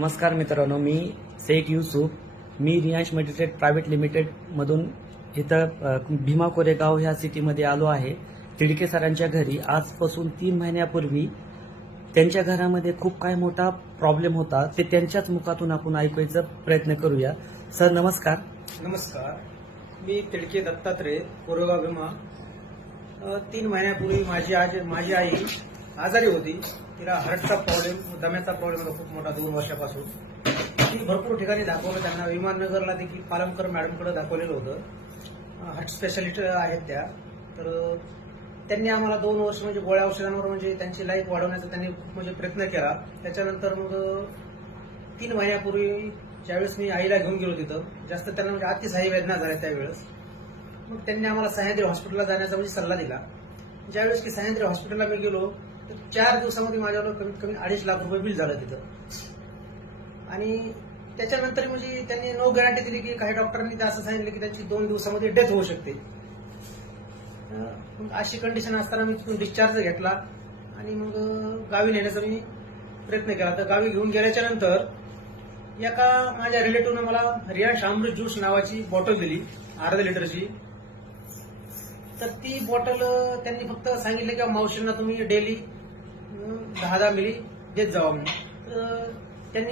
नमस्कार मित्रांनो, मी शेख युसुफ. मी Riyansh mediated private limited मधून इथं भीमा कोरेगाव ह्या सिटीमध्ये आलो आहे. तिडके सरांच्या घरी आजपासून 3 महिन्यापूर्वी त्यांच्या घरामध्ये खूप काय मोठा प्रॉब्लेम होता. ते त्यांच्याच मुखातून आपण ऐकायचा प्रयत्न करूया. सर नमस्कार. नमस्कार. मी तिडके दत्तात्रय, कोरेगाव भीमा. 3 महिन्यापूर्वी माझी आई आजारी होती. तिला हार्टचा प्रॉब्लेम, दम्याचा प्रॉब्लेम होता खूप मोठा 2 वर्षापासून. ती भरपूर ठिकाणी दाखवलं त्यांना. विमाननगरला देखील पालमकर मॅडमकडे दाखवलेलं होतं. हार्ट स्पेशालिस्ट आहेत त्या. तर त्यांनी आम्हाला 2 वर्ष म्हणजे गोळ्या औषधांवर म्हणजे त्यांची लाईफ वाढवण्याचा त्यांनी खूप म्हणजे प्रयत्न केला. त्याच्यानंतर मग 3 महिन्यापूर्वी ज्यावेळेस मी आईला घेऊन गेलो तिथं, जास्त त्यांना म्हणजे अतिसाई वेदना झाल्या त्यावेळेस. मग त्यांनी आम्हाला सह्याद्री हॉस्पिटलला जाण्याचा म्हणजे सल्ला दिला. ज्यावेळेस की सह्याद्री हॉस्पिटलला मी गेलो तर 4 दिवसामध्ये माझ्यावर कमीत कमी 2.5 लाख रुपये बिल झालं तिथं. आणि त्याच्यानंतर म्हणजे त्यांनी नो गॅरंटी दिली की काही डॉक्टरांनी असं सांगितलं की त्यांची 2 दिवसामध्ये डेथ होऊ शकते. अशी कंडिशन असताना मी तिथून डिस्चार्ज घेतला आणि मग गावी नेण्याचा मी प्रयत्न केला. तर गावी घेऊन गेल्याच्या नंतर एका माझ्या रिलेटिव्हनं मला रियांश अमृत ज्यूस नावाची बॉटल दिली, अर्धा लिटरची. तर ती बॉटल त्यांनी फक्त सांगितलं की मावशींना तुम्ही डेली 10-10 मिली देत जावा म्हणून. तर